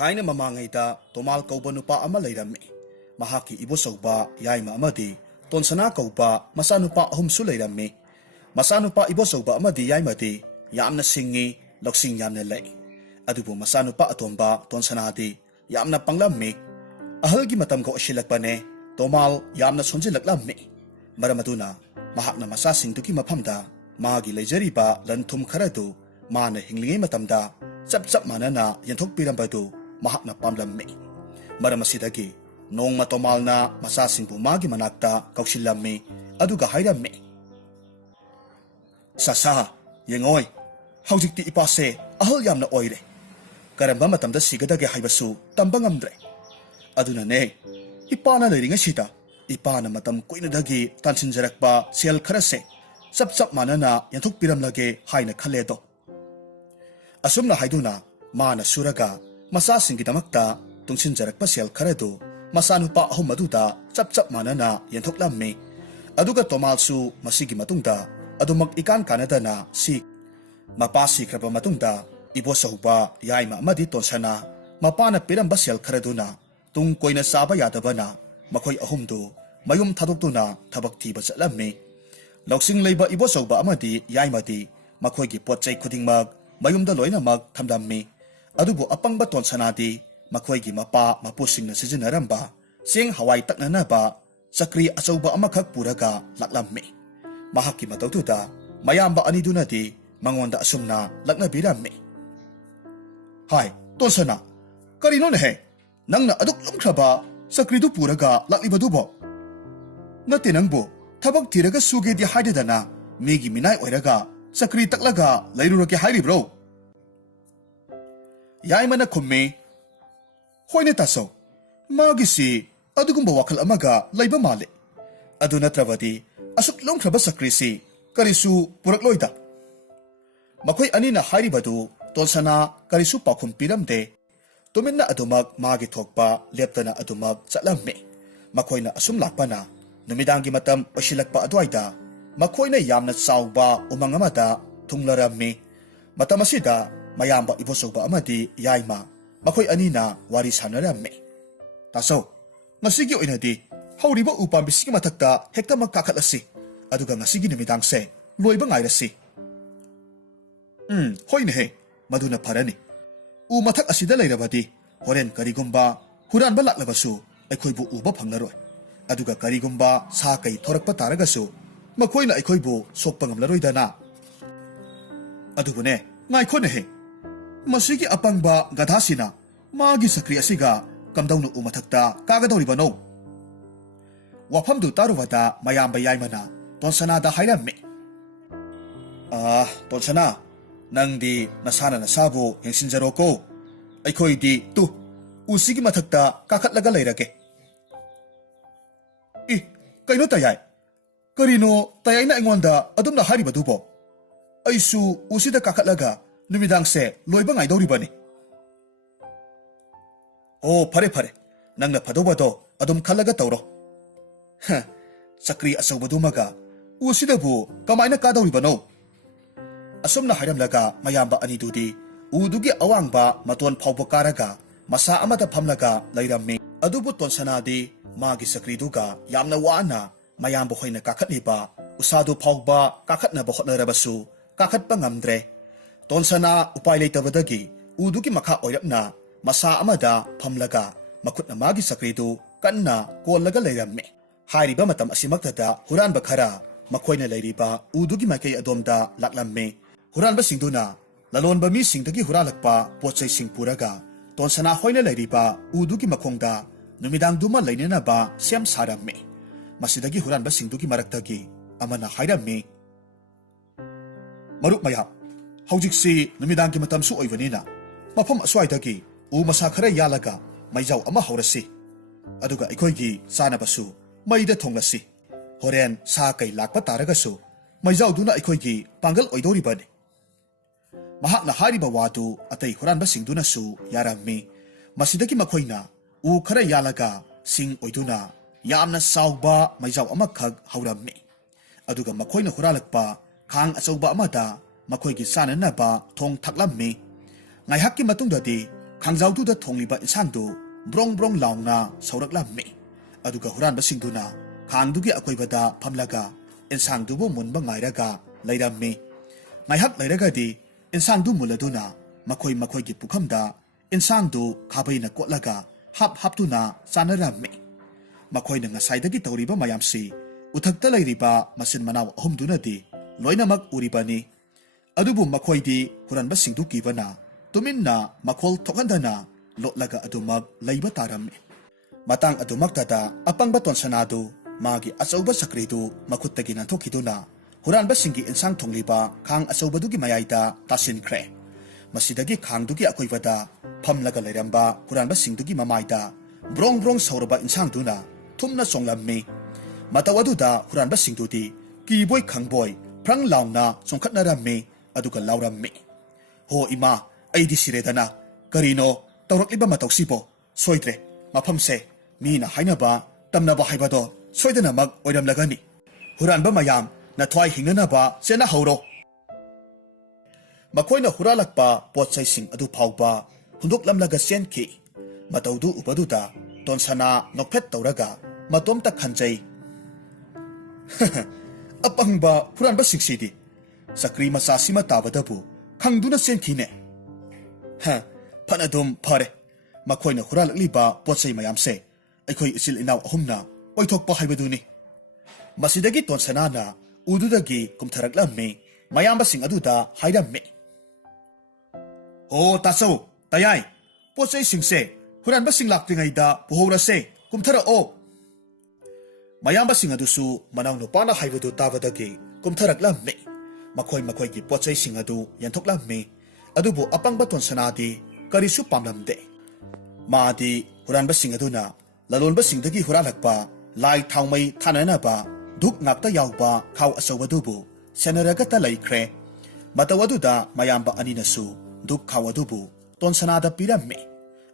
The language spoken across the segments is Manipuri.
Thaina mamangayda Tomal kauba nupa ama layrammi. Mahaki ibosauba yaima amadi Tonsana kauba masanupa ahumsu layrammi. Masanupa ibosauba amadi yaimadi yamna singi loksing yamna lay. Adubu masanupa atomba Tonsanadi yamna panglammi. Ahalgi matam ko asilakpane Tomal yamna sonjilaklammi. Maramaduna mahakna masasingtuki maphamda magi layjariba lanthum kharadu mana hinglingi matamda chap manana yanthok pirambadu mahakna pamlammi. Maramasidagi nongma Tomalna masasingbu magi manakta kausillammi aduga hairammi. Sasa yengoy haujikti ipase ahal yamna oire. Karamba matamda sigadage haibasu tamba ngamdre. Aduna ne ipana layringa sita ipana matam kuinadagi tansinjarakba sel kharase chap manana yanthok piramlage haina khaledo. Asumna haiduna mana suraga masasingidamakta tungsinjarakpa sel kharadu masanupa ahum aduda chap manana yanthoklammi. Aduga Tomalsu masigi matungda adumak ikan kanadana si mapasi kraba matungda ibosauba yaima amadi Tonsana mapana piramba sel kharaduna tung koina saba yadabana makhoi ahumdu mayum thadokduna thabak thiba chatlammi. Loksing leiba ibosauba amadi yaimadi makhoigi potchai khudingmak mayumda loinamak thamlammi. Adubu apangba Tonsanadi makhoigi mapa mapusingna sijinaramba sing hawai taknanaba sakri achauba amakhak puraga laklammi. Mahaki matautuda mayamba anidunadi mangonda asumna laknabirammi. Hai Tonsana karino nehe nangna aduk lumkraba sakridu puraga laklibadubo. Nate nangbo thabak thiraga sugedi haidadana megi minai oiraga sakri taklaga lairurake hairibro. Yaimana khumme hoine taso magisi adugumba wakal amaga laiba male. Adu natrabadi asuk lumkraba sakrisi karisu purakloida. Makhoi anina hairibadu Tonsana karisu pakhum piramde. Tuminna adumak magi thokpa leptana adumak chatlammi. Makhoina asum lakpana numidangi matam osilakpa adwaida makhoina yamna chawba umang amada thunglarammi. Matam asida mayamba ibosauba amadi yaima makhoi anina wari sanarammi. Taso ngasigi oinadi hauriba upambisigi mathakta hektamak kakhatlasi aduga ngasigi numidangse loiba ngairasi. Hoine maduna pharani. U mathak asida lairabadi horen karigumba huranba laklabasu aikhoibu uba phanglaroi. Aduga karigumba sa kai thorakpa taragasu makhoina aikhoibu sokpa ngamlaroidana. Adubune ngaikhone he masigi apangba gadhasina magi sakri asiga kamdauna u mathakta kagadoribano. Wafamdu taruvada mayamba yaimana Tonsana da hairammi. Tonsana nangdi nasana nasabu yengsinjaroko aikhoidi tu usigi mathakta kakhatlaga lairage. Kaino tayai karino tayai na ingonda adumna haribadubo aisu usida kakhatlaga numidangse loiba ngaidoribani. Phare nangna phadobado adum khalaga tawro. Sakri asaubadumaga usidabu kamaina kadoribano. Asumna hairamlaga mayamba anidudi udugi awangba maton phawba karaga masa amada phamlaga lairammi. Adubu Tonsanadi magi sakriduga yamna wana mayamba hoina kakhatliba usadu phawba kakhatnaba hotnarabasu kakhatpa ngamdre. Tonsana upai leitabadagi udugi makha oirapna masa amada phamlaga makhutna magi sakridu kanna kollaga lairammi. Hairiba matam asimaktada huranba khara makhoina lairiba udugi makai adomda laklammi. Huranba singduna lalonba mi singdagi huralakpa pochai sing puraga Tonsana hoina lairiba udugi makhongda numidang duma lainenaba siam sarammi. Masidagi huranba singdugi maraktagi amana hairammi. Marup mayap haujiksi numidang ki matamsu oibanina mafam aswaidagi u masa khara yalaga maijau ama haurasi. Aduga aikhoigi sanabasu maida thonglasi. Horen sa kai lakpa taragasu maijau duna aikhoigi pangal oidoribani. Mahakna hariba wadu atai huranba singduna su yarammi. Masidagi makhoina u khara yalaga sing oiduna yamna sauba maijau amakhag haurammi. Aduga makhoina huralakpa khang achauba amada makhoigi sananaba thong thaklammi. Ngaihakki matungdadi ꯈꯥꯡꯖꯥꯎꯗꯨꯗ ꯊꯣꯡꯂꯤꯕ ꯏꯟꯁꯥꯡꯗꯨ ꯕ꯭ꯔꯣꯡ ꯕ꯭ꯔꯣꯡ ꯂꯥꯎꯅ ꯁꯧꯔꯛꯂꯝꯃꯤ ꯑꯗꯨꯒ ꯍꯨꯔꯥꯟꯕꯁꯤꯡꯗꯨꯅ ꯈꯥꯡꯗꯨꯒꯤ ꯑꯀꯣꯏꯕꯗ ꯐꯝꯂꯒ ꯏꯟꯁꯥꯡꯗꯨꯕꯨ ꯃꯨꯟꯕ ꯉꯥꯏꯔꯒ ꯂꯩꯔꯝꯃꯤ ꯉꯥꯏꯍꯥꯛ ꯂꯩꯔꯒꯗꯤ ꯏꯟꯁꯥꯡꯗꯨ ꯃꯨꯜꯂꯗꯨꯅ ꯃꯈꯣꯏꯒꯤ ꯄꯨꯈꯝꯗ ꯏꯟꯁꯥꯡꯗꯨ ꯈꯥꯕꯩꯅ ꯀꯣꯠꯂꯒ ꯍꯥꯞꯇꯨꯅ ꯆꯥꯅꯔꯝꯃꯤ ꯃꯈꯣꯏꯅ ꯉꯁꯥꯏꯗꯒꯤ ꯇꯧꯔꯤꯕ ꯃꯌꯥꯝꯁꯤ ꯎꯊꯛꯇ ꯂꯩꯔꯤꯕ ꯃꯆꯤꯟ ꯃꯅꯥꯎ ꯑꯍꯨꯝꯗꯨꯅꯗꯤ ꯂꯣꯏꯅꯃꯛ ꯎꯔꯤꯕꯅꯤ ꯑꯗꯨꯕꯨ ꯃꯈꯣꯏꯗꯤ ꯍꯨꯔꯥꯟꯕꯁꯤꯡꯗꯨ ꯀꯤꯕꯅ ꯇꯨꯃꯤꯟꯅ ꯃꯈꯣꯜ ꯊꯣꯛꯍꯟꯗꯅ ꯂꯣꯠꯂꯒ ꯑꯗꯨꯃꯛ ꯂꯩꯕ ꯇꯥꯔꯝꯃꯤ ꯃꯇꯥꯡ ꯑꯗꯨꯃꯛꯇꯗ ꯑꯄꯪꯕ ꯇꯣꯟꯁꯅꯥꯗꯨ ꯃꯥꯒꯤ ꯑꯆꯧꯕ ꯆꯀ꯭ꯔꯤꯗꯨ ꯃꯈꯨꯠꯇꯒꯤ ꯅꯥꯟꯊꯣꯛꯈꯤꯗꯨꯅ ꯍꯨꯔꯥꯟꯕꯁꯤꯡꯒꯤ ꯏꯟꯁꯥꯡ ꯊꯣꯡꯂꯤꯕ ꯈꯥꯡ ꯑꯆꯧꯕꯗꯨꯒꯤ ꯃꯌꯥꯏꯗ ꯇꯥꯁꯤꯟꯈ꯭ꯔꯦ ꯃꯁꯤꯗꯒꯤ ꯈꯥꯡꯗꯨꯒꯤ ꯑꯀꯣꯏꯕꯗ ꯐꯝꯂꯒ ꯂꯩꯔꯝꯕ ꯍꯨꯔꯥꯟꯕꯁꯤꯡꯗꯨꯒꯤ ꯃꯃꯥꯏꯗ ꯕ꯭ꯔꯣꯡ ꯕ꯭ꯔꯣꯡ ꯁꯧꯔꯕ ꯏꯟꯁꯥꯡꯗꯨꯅ ꯊꯨꯝꯅ ꯆꯣꯡꯂꯝꯃꯤ ꯃꯇꯧ ꯑꯗꯨꯗ ꯍꯨꯔꯥꯟꯕꯁꯤꯡꯗꯨꯗꯤ ꯀꯤꯕꯣꯏ ꯈꯪꯕꯣꯏ ꯐ꯭ꯔꯪ ꯂꯥꯎꯅ ꯆꯣꯡꯈꯠꯅꯔꯝꯃꯤ ꯑꯗꯨꯒ ꯂꯥꯎꯔꯝꯃꯤ ꯍꯣ ꯏꯃꯥ ꯑꯩꯗꯤ ꯁꯤꯔꯦꯗꯅ ꯀꯔꯤꯅꯣ ꯇꯧꯔꯛꯂꯤꯕ ꯃꯇꯧꯁꯤꯕꯣ ꯁꯣꯏꯗ꯭ꯔꯦ ꯃꯐꯝꯁꯦ ꯃꯤꯅ ꯍꯥꯏꯅꯕ ꯇꯝꯅꯕ ꯍꯥꯏꯕꯗꯣ ꯁꯣꯏꯗꯅꯃꯛ ꯑꯣꯏꯔꯝꯂꯒꯅꯤ ꯍꯨꯔꯥꯟꯕ ꯃꯌꯥꯝ ꯅꯊ꯭ꯋꯥꯏ ꯍꯤꯡꯅꯅꯕ ꯆꯦꯟꯅꯍꯧꯔꯣ ꯃꯈꯣꯏꯅ ꯍꯨꯔꯥꯜꯂꯛꯄ ꯄꯣꯠꯆꯩꯁꯤꯡ ꯑꯗꯨ ꯐꯥꯎꯕ ꯍꯨꯟꯗꯣꯛꯂꯝꯂꯒ ꯆꯦꯟꯈꯤ ꯃꯇꯧꯗꯨ ꯎꯕꯗꯨꯗ ꯇꯣꯟꯁꯅꯥ ꯅꯣꯛꯐꯦꯠ ꯇꯧꯔꯒ ꯃꯇꯣꯝꯇ ꯈꯟꯖꯩ ꯑꯄꯪꯕ ꯍꯨꯔꯥꯟꯕꯁꯤꯡꯁꯤꯗꯤ ꯆꯀ꯭ꯔꯤ ꯃꯆꯥꯁꯤꯃ ꯇꯥꯕꯗꯕꯨ ꯈꯪꯗꯨꯅ ꯆꯦꯟꯈꯤꯅꯦ ꯐꯅꯗꯨꯝ ꯐꯔꯦ ꯃꯈꯣꯏꯅ ꯍꯨꯔꯥꯜꯂꯛꯂꯤꯕ ꯄꯣꯠꯆꯩ ꯃꯌꯥꯝꯁꯦ ꯑꯩꯈꯣꯏ ꯏꯆꯤꯜ ꯏꯅꯥꯎ ꯑꯍꯨꯝꯅ ꯑꯣꯏꯊꯣꯛꯄ ꯍꯥꯏꯕꯗꯨꯅꯤ ꯃꯁꯤꯗꯒꯤ ꯇꯣꯟꯁꯅꯥꯅ ꯎꯗꯨꯗꯒꯤ ꯀꯨꯝꯊꯔꯛꯂꯝꯃꯤ ꯃꯌꯥꯝꯕꯁꯤꯡ ꯑꯗꯨꯗ ꯍꯥꯏꯔꯝꯃꯤ ꯑꯣ ꯇꯥꯆꯧ ꯇꯌꯥꯏ ꯄꯣꯠꯆꯩꯁꯤꯡꯁꯦ ꯍꯨꯔꯥꯟꯕꯁꯤꯡ ꯂꯥꯛꯇ꯭ꯔꯤꯉꯩꯗ ꯄꯨꯍꯧꯔꯁꯦ ꯀꯨꯝꯊꯔꯛꯑꯣ ꯃꯌꯥꯝꯕꯁꯤꯡ ꯑꯗꯨꯁꯨ ꯃꯅꯥꯎ ꯅꯨꯄꯥꯅ ꯍꯥꯏꯕꯗꯨ ꯇꯥꯕꯗꯒꯤ ꯀꯨꯝꯊꯔꯛꯂꯝꯃꯤ ꯃꯈꯣꯏꯒꯤ ꯄꯣꯠꯆꯩꯁꯤꯡ ꯑꯗꯨ ꯌꯦꯟꯊꯣꯛꯂꯝꯃꯤ ꯑꯗꯨꯕꯨ ꯑꯄꯪꯕ ꯇꯣꯟꯁꯅꯥꯗꯤ ꯀꯔꯤꯁꯨ ꯄꯥꯝꯂꯝꯗꯦ ꯃꯥꯗꯤ ꯍꯨꯔꯥꯟꯕꯁꯤꯡ ꯑꯗꯨꯅ ꯂꯂꯣꯟꯕꯁꯤꯡꯗꯒꯤ ꯍꯨꯔꯥꯜꯂꯛꯄ ꯂꯥꯏ ꯊꯥꯎꯃꯩ ꯊꯥꯅꯅꯕ ꯙꯨꯛ ꯉꯥꯛꯇ ꯌꯥꯎꯕ ꯈꯥꯎ ꯑꯆꯧꯕꯗꯨꯕꯨ ꯁꯦꯟꯅꯔꯒꯇ ꯂꯩꯈ꯭ꯔꯦ ꯃꯇꯧ ꯑꯗꯨꯗ ꯃꯌꯥꯝꯕ ꯑꯅꯤꯅꯁꯨ ꯙꯨꯛ ꯈꯥꯎ ꯑꯗꯨꯕꯨ ꯇꯣꯟꯁꯅꯥꯗ ꯄꯤꯔꯝꯃꯤ